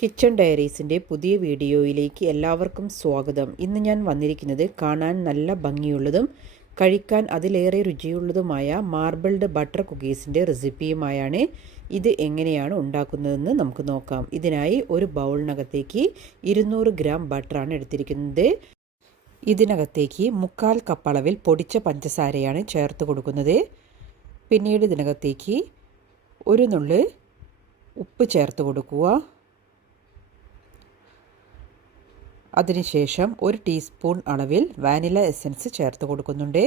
Kitchen ഡയറീസിൻ്റെ പുതിയ വീഡിയോയിലേക്ക് എല്ലാവർക്കും സ്വാഗതം. ഇന്ന് ഞാൻ വന്നിരിക്കുന്നത് കാണാൻ നല്ല ഭംഗിയുള്ളതും കഴിക്കാൻ അതിലേറെ രുചിയുള്ളതുമായ മാർബിൾഡ് ബട്ടർ കുക്കീസിൻ്റെ റെസിപ്പിയുമായാണ്. ഇത് എങ്ങനെയാണ് ഉണ്ടാക്കുന്നതെന്ന് നമുക്ക് നോക്കാം. ഇതിനായി ഒരു ബൗളിനകത്തേക്ക് 200 ഗ്രാം ബട്ടറാണ് എടുത്തിരിക്കുന്നത്. ഇതിനകത്തേക്ക് 1/4 കപ്പ് അളവിൽ പൊടിച്ച പഞ്ചസാരയാണ് ചേർത്ത് കൊടുക്കുന്നത്. പിന്നീട് ഇതിനകത്തേക്ക് ഒരു നുള്ള് ഉപ്പ് ചേർത്ത് കൊടുക്കുക. അതിനുശേഷം 1 ടീസ്പൂൺ അളവിൽ വാനില എസൻസ് ചേർത്ത് കൊടുക്കുന്നുണ്ട്.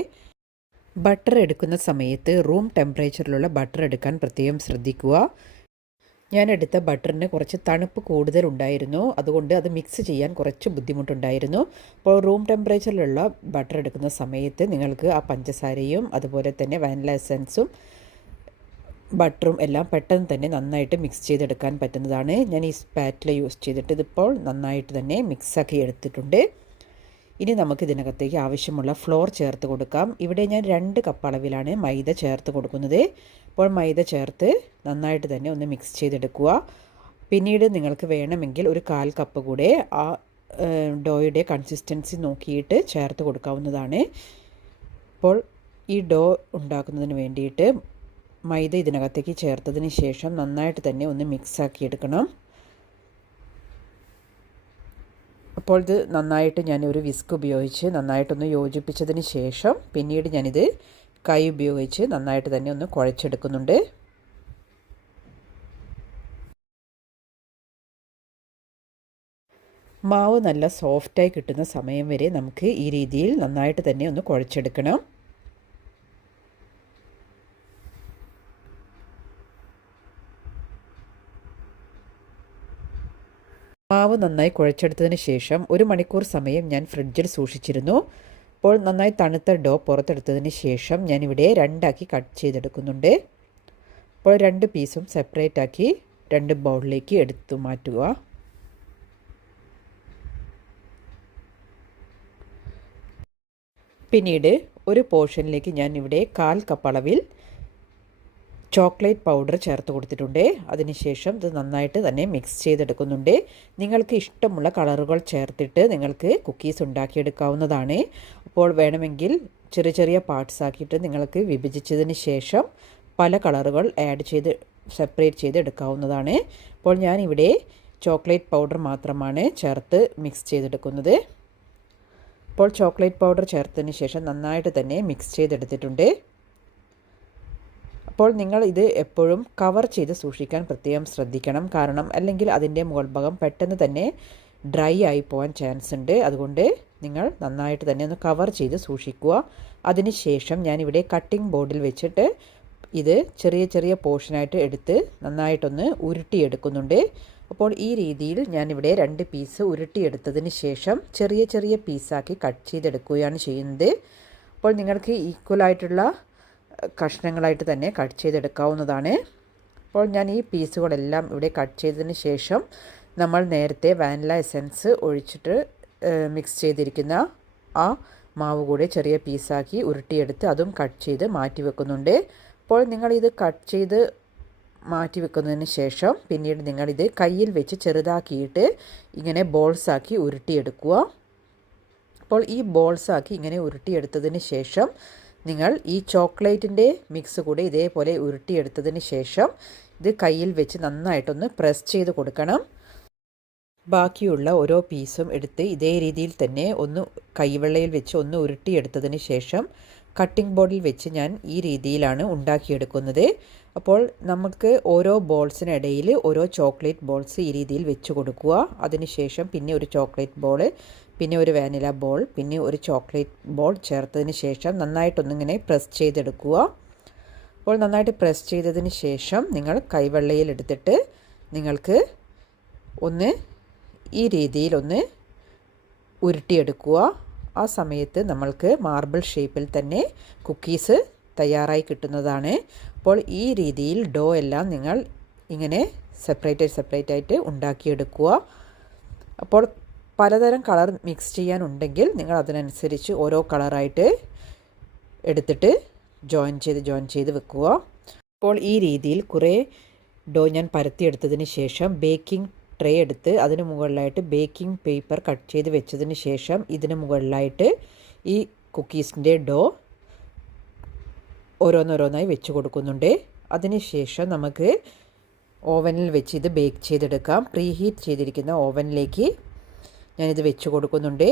ബട്ടർ എടുക്കുന്ന സമയത്ത് റൂം ടെമ്പറേച്ചറിലുള്ള ബട്ടർ എടുക്കാൻ പ്രത്യേകം ശ്രദ്ധിക്കുക. ഞാൻ എടുത്ത ബട്ടറിന് കുറച്ച് തണുപ്പ് കൂടുതലുണ്ടായിരുന്നു, അതുകൊണ്ട് അത് മിക്സ് ചെയ്യാൻ കുറച്ച് ബുദ്ധിമുട്ടുണ്ടായിരുന്നു. അപ്പോൾ റൂം ടെമ്പറേച്ചറിലുള്ള ബട്ടർ എടുക്കുന്ന സമയത്ത് നിങ്ങൾക്ക് ആ പഞ്ചസാരയും അതുപോലെ തന്നെ വാനില എസൻസും ബട്ടറും എല്ലാം പെട്ടെന്ന് തന്നെ നന്നായിട്ട് മിക്സ് ചെയ്തെടുക്കാൻ പറ്റുന്നതാണ്. ഞാൻ ഈ സ്പാറ്റില യൂസ് ചെയ്തിട്ട് ഇതിപ്പോൾ നന്നായിട്ട് തന്നെ മിക്സാക്കി എടുത്തിട്ടുണ്ട്. ഇനി നമുക്ക് ഇതിനകത്തേക്ക് ആവശ്യമുള്ള ഫ്ലോർ ചേർത്ത് കൊടുക്കാം. ഇവിടെ ഞാൻ 2 കപ്പ് അളവിലാണ് മൈദ ചേർത്ത് കൊടുക്കുന്നത്. അപ്പോൾ മൈദ ചേർത്ത് നന്നായിട്ട് തന്നെ ഒന്ന് മിക്സ് ചെയ്തെടുക്കുക. പിന്നീട് നിങ്ങൾക്ക് വേണമെങ്കിൽ ഒരു 1/4 കപ്പ് കൂടെ ആ ഡോയുടെ കൺസിസ്റ്റൻസി നോക്കിയിട്ട് ചേർത്ത് കൊടുക്കാവുന്നതാണ്. അപ്പോൾ ഈ ഡോ ഉണ്ടാക്കുന്നതിന് വേണ്ടിയിട്ട് മൈദ ഇതിനകത്തേക്ക് ചേർത്തതിന് ശേഷം നന്നായിട്ട് തന്നെ ഒന്ന് മിക്സാക്കി എടുക്കണം. അപ്പോൾ ഇത് നന്നായിട്ട് ഞാനൊരു വിസ്ക് ഉപയോഗിച്ച് നന്നായിട്ടൊന്ന് യോജിപ്പിച്ചതിന് ശേഷം പിന്നീട് ഞാനിത് കൈ ഉപയോഗിച്ച് നന്നായിട്ട് തന്നെ ഒന്ന് കുഴച്ചെടുക്കുന്നുണ്ട്. മാവ് നല്ല സോഫ്റ്റായി കിട്ടുന്ന സമയം വരെ നമുക്ക് ഈ രീതിയിൽ നന്നായിട്ട് തന്നെ ഒന്ന് കുഴച്ചെടുക്കണം. മാവ് നന്നായി കുഴച്ചെടുത്തതിന് ശേഷം 1 മണിക്കൂർ സമയം ഞാൻ ഫ്രിഡ്ജിൽ സൂക്ഷിച്ചിരുന്നു. അപ്പോൾ നന്നായി തണുത്ത ഡോ പുറത്തെടുത്തതിന് ശേഷം ഞാനിവിടെ 2 ആക്കി കട്ട് ചെയ്തെടുക്കുന്നുണ്ട്. അപ്പോൾ 2 പീസും സെപ്പറേറ്റ് ആക്കി 2 ബൗളിലേക്ക് എടുത്തു മാറ്റുക. പിന്നീട് ഒരു പോർഷനിലേക്ക് ഞാൻ ഇവിടെ 1/4 കപ്പ് അളവിൽ ചോക്ലേറ്റ് പൗഡർ ചേർത്ത് കൊടുത്തിട്ടുണ്ട്. അതിനുശേഷം ഇത് നന്നായിട്ട് തന്നെ മിക്സ് ചെയ്തെടുക്കുന്നുണ്ട്. നിങ്ങൾക്ക് ഇഷ്ടമുള്ള കളറുകൾ ചേർത്തിട്ട് നിങ്ങൾക്ക് കുക്കീസ് ഉണ്ടാക്കിയെടുക്കാവുന്നതാണ്. അപ്പോൾ വേണമെങ്കിൽ ചെറിയ ചെറിയ പാർട്സ് ആക്കിയിട്ട് നിങ്ങൾക്ക് വിഭജിച്ചതിന് ശേഷം പല കളറുകൾ ആഡ് ചെയ്ത് സെപ്പറേറ്റ് ചെയ്ത് എടുക്കാവുന്നതാണ്. അപ്പോൾ ഞാനിവിടെ ചോക്ലേറ്റ് പൗഡർ മാത്രമാണ് ചേർത്ത് മിക്സ് ചെയ്തെടുക്കുന്നത്. അപ്പോൾ ചോക്ലേറ്റ് പൗഡർ ചേർത്തതിന് ശേഷം നന്നായിട്ട് തന്നെ മിക്സ് ചെയ്തെടുത്തിട്ടുണ്ട്. അപ്പോൾ നിങ്ങൾ ഇത് എപ്പോഴും കവർ ചെയ്ത് സൂക്ഷിക്കാൻ പ്രത്യേകം ശ്രദ്ധിക്കണം. കാരണം അല്ലെങ്കിൽ അതിൻ്റെ മുകൾ ഭാഗം പെട്ടെന്ന് തന്നെ ഡ്രൈ ആയി പോകാൻ ചാൻസ് ഉണ്ട്. അതുകൊണ്ട് നിങ്ങൾ നന്നായിട്ട് തന്നെ ഒന്ന് കവർ ചെയ്ത് സൂക്ഷിക്കുക. അതിനുശേഷം ഞാനിവിടെ കട്ടിംഗ് ബോർഡിൽ വെച്ചിട്ട് ഇത് ചെറിയ ചെറിയ പോർഷനായിട്ട് എടുത്ത് നന്നായിട്ടൊന്ന് ഉരുട്ടിയെടുക്കുന്നുണ്ട്. അപ്പോൾ ഈ രീതിയിൽ ഞാനിവിടെ 2 പീസ് ഉരുട്ടിയെടുത്തതിന് ശേഷം ചെറിയ ചെറിയ പീസാക്കി കട്ട് ചെയ്തെടുക്കുകയാണ് ചെയ്യുന്നത്. അപ്പോൾ നിങ്ങൾക്ക് ഈക്വലായിട്ടുള്ള കഷ്ണങ്ങളായിട്ട് തന്നെ കട്ട് ചെയ്തെടുക്കാവുന്നതാണ്. അപ്പോൾ ഞാൻ ഈ പീസുകളെല്ലാം ഇവിടെ കട്ട് ചെയ്തതിന് ശേഷം നമ്മൾ നേരത്തെ വാനില എസൻസ് ഒഴിച്ചിട്ട് മിക്സ് ചെയ്തിരിക്കുന്ന ആ മാവ് കൂടെ ചെറിയ പീസാക്കി ഉരുട്ടിയെടുത്ത് അതും കട്ട് ചെയ്ത് മാറ്റി വെക്കുന്നുണ്ട്. അപ്പോൾ നിങ്ങളിത് കട്ട് ചെയ്ത് മാറ്റി വെക്കുന്നതിന് ശേഷം പിന്നീട് നിങ്ങളിത് കയ്യിൽ വെച്ച് ചെറുതാക്കിയിട്ട് ഇങ്ങനെ ബോൾസാക്കി ഉരുട്ടിയെടുക്കുക. അപ്പോൾ ഈ ബോൾസാക്കി ഇങ്ങനെ ഉരുട്ടിയെടുത്തതിന് ശേഷം നിങ്ങൾ ഈ ചോക്ലേറ്റിൻ്റെ മിക്സ് കൂടി ഇതേപോലെ ഉരുട്ടിയെടുത്തതിന് ശേഷം ഇത് കയ്യിൽ വെച്ച് നന്നായിട്ടൊന്ന് പ്രസ് ചെയ്ത് കൊടുക്കണം. ബാക്കിയുള്ള ഓരോ പീസും എടുത്ത് ഇതേ രീതിയിൽ തന്നെ ഒന്ന് കൈവെള്ളയിൽ വെച്ച് ഒന്ന് ഉരുട്ടിയെടുത്തതിന് ശേഷം കട്ടിംഗ് ബോർഡിൽ വെച്ച് ഞാൻ ഈ രീതിയിലാണ് ഉണ്ടാക്കിയെടുക്കുന്നത്. അപ്പോൾ നമുക്ക് ഓരോ ബോൾസിനിടയിൽ ഓരോ ചോക്ലേറ്റ് ബോൾസ് ഈ രീതിയിൽ വെച്ച് കൊടുക്കുക. അതിനുശേഷം പിന്നെ ഒരു ചോക്ലേറ്റ് ബോൾ, പിന്നെ ഒരു വാനില ബോൾ, പിന്നെ ഒരു ചോക്ലേറ്റ് ബോൾ ചേർത്തതിന് ശേഷം നന്നായിട്ടൊന്നിങ്ങനെ പ്രസ് ചെയ്തെടുക്കുക. അപ്പോൾ നന്നായിട്ട് പ്രസ് ചെയ്തതിന് ശേഷം നിങ്ങൾ കൈവെള്ളയിൽ എടുത്തിട്ട് നിങ്ങൾക്ക് ഒന്ന് ഈ രീതിയിൽ ഒന്ന് ഉരുട്ടിയെടുക്കുക. ആ സമയത്ത് നമ്മൾക്ക് മാർബിൾ ഷേപ്പിൽ തന്നെ കുക്കീസ് തയ്യാറായി കിട്ടുന്നതാണ്. അപ്പോൾ ഈ രീതിയിൽ ഡോ എല്ലാം നിങ്ങൾ ഇങ്ങനെ സെപ്പറേറ്റ് ആയിട്ട് ഉണ്ടാക്കിയെടുക്കുക. അപ്പോൾ പലതരം കളർ മിക്സ് ചെയ്യാനുണ്ടെങ്കിൽ നിങ്ങൾ അതിനനുസരിച്ച് ഓരോ കളറായിട്ട് എടുത്തിട്ട് ജോയിൻ ചെയ്ത് വെക്കുക. അപ്പോൾ ഈ രീതിയിൽ കുറേ ഡോ ഞാൻ പരത്തിയെടുത്തതിന് ശേഷം ബേക്കിംഗ് ട്രേ എടുത്ത് അതിന് മുകളിലായിട്ട് ബേക്കിംഗ് പേപ്പർ കട്ട് ചെയ്ത് വെച്ചതിന് ശേഷം ഇതിന് മുകളിലായിട്ട് ഈ കുക്കീസിൻ്റെ ഡോ ഓരോന്നോരോന്നായി വെച്ച് കൊടുക്കുന്നുണ്ട്. അതിന് ശേഷം നമുക്ക് ഓവനിൽ വെച്ച് ഇത് ബേക്ക് ചെയ്തെടുക്കാം. പ്രീ ഹീറ്റ് ചെയ്തിരിക്കുന്ന ഓവനിലേക്ക് ഞാനിത് വെച്ച് കൊടുക്കുന്നുണ്ട്.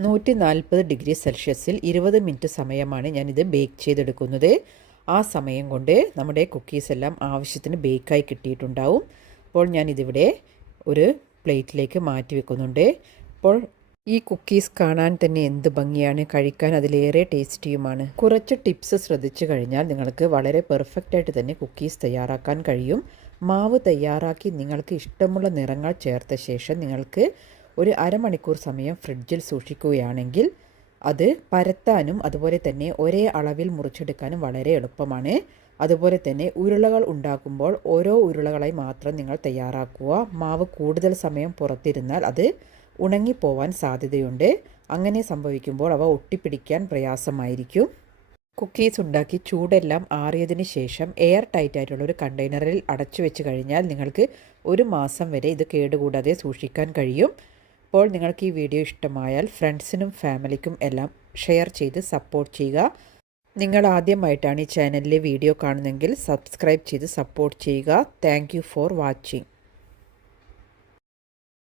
140 ഡിഗ്രി സെൽഷ്യസിൽ 20 മിനിറ്റ് സമയമാണ് ഞാനിത് ബേക്ക് ചെയ്തെടുക്കുന്നത്. ആ സമയം കൊണ്ട് നമ്മുടെ കുക്കീസ് എല്ലാം ആവശ്യത്തിന് ബേക്കായി കിട്ടിയിട്ടുണ്ടാവും. അപ്പോൾ ഞാനിതിവിടെ ഒരു പ്ലേറ്റിലേക്ക് മാറ്റി വെക്കുന്നുണ്ട്. അപ്പോൾ ഈ കുക്കീസ് കാണാൻ തന്നെ എന്ത് ഭംഗിയാണ്, കഴിക്കാൻ അതിലേറെ ടേസ്റ്റിയുമാണ്. കുറച്ച് ടിപ്സ് ശ്രദ്ധിച്ചു കഴിഞ്ഞാൽ നിങ്ങൾക്ക് വളരെ പെർഫെക്റ്റായിട്ട് തന്നെ കുക്കീസ് തയ്യാറാക്കാൻ കഴിയും. മാവ് തയ്യാറാക്കി നിങ്ങൾക്ക് ഇഷ്ടമുള്ള നിറങ്ങൾ ചേർത്ത ശേഷം നിങ്ങൾക്ക് ഒരു അരമണിക്കൂർ സമയം ഫ്രിഡ്ജിൽ സൂക്ഷിക്കുകയാണെങ്കിൽ അത് പരത്താനും അതുപോലെ തന്നെ ഒരേ അളവിൽ മുറിച്ചെടുക്കാനും വളരെ എളുപ്പമാണ്. അതുപോലെ തന്നെ ഉരുളകൾ ഉണ്ടാക്കുമ്പോൾ ഓരോ ഉരുളകളായി മാത്രം നിങ്ങൾ തയ്യാറാക്കുക. മാവ് കൂടുതൽ സമയം പുറത്തിരുന്നാൽ അത് ഉണങ്ങിപ്പോവാൻ സാധ്യതയുണ്ട്. അങ്ങനെ സംഭവിക്കുമ്പോൾ അവ ഒട്ടിപ്പിടിക്കാൻ പ്രയാസമായിരിക്കും. കുക്കീസ് ഉണ്ടാക്കി ചൂടെല്ലാം ആറിയതിന് ശേഷം എയർ ടൈറ്റ് ആയിട്ടുള്ള ഒരു കണ്ടെയ്നറിൽ അടച്ചു വെച്ച് കഴിഞ്ഞാൽ നിങ്ങൾക്ക് 1 മാസം വരെ ഇത് കേടുകൂടാതെ സൂക്ഷിക്കാൻ കഴിയും. അപ്പോൾ നിങ്ങൾക്ക് ഈ വീഡിയോ ഇഷ്ടമായാൽ ഫ്രണ്ട്സിനും ഫാമിലിക്കും എല്ലാം ഷെയർ ചെയ്ത് സപ്പോർട്ട് ചെയ്യുക. നിങ്ങൾ ആദ്യമായിട്ടാണ് ഈ ചാനലിലെ വീഡിയോ കാണുന്നതെങ്കിൽ സബ്സ്ക്രൈബ് ചെയ്ത് സപ്പോർട്ട് ചെയ്യുക. Thank you for watching.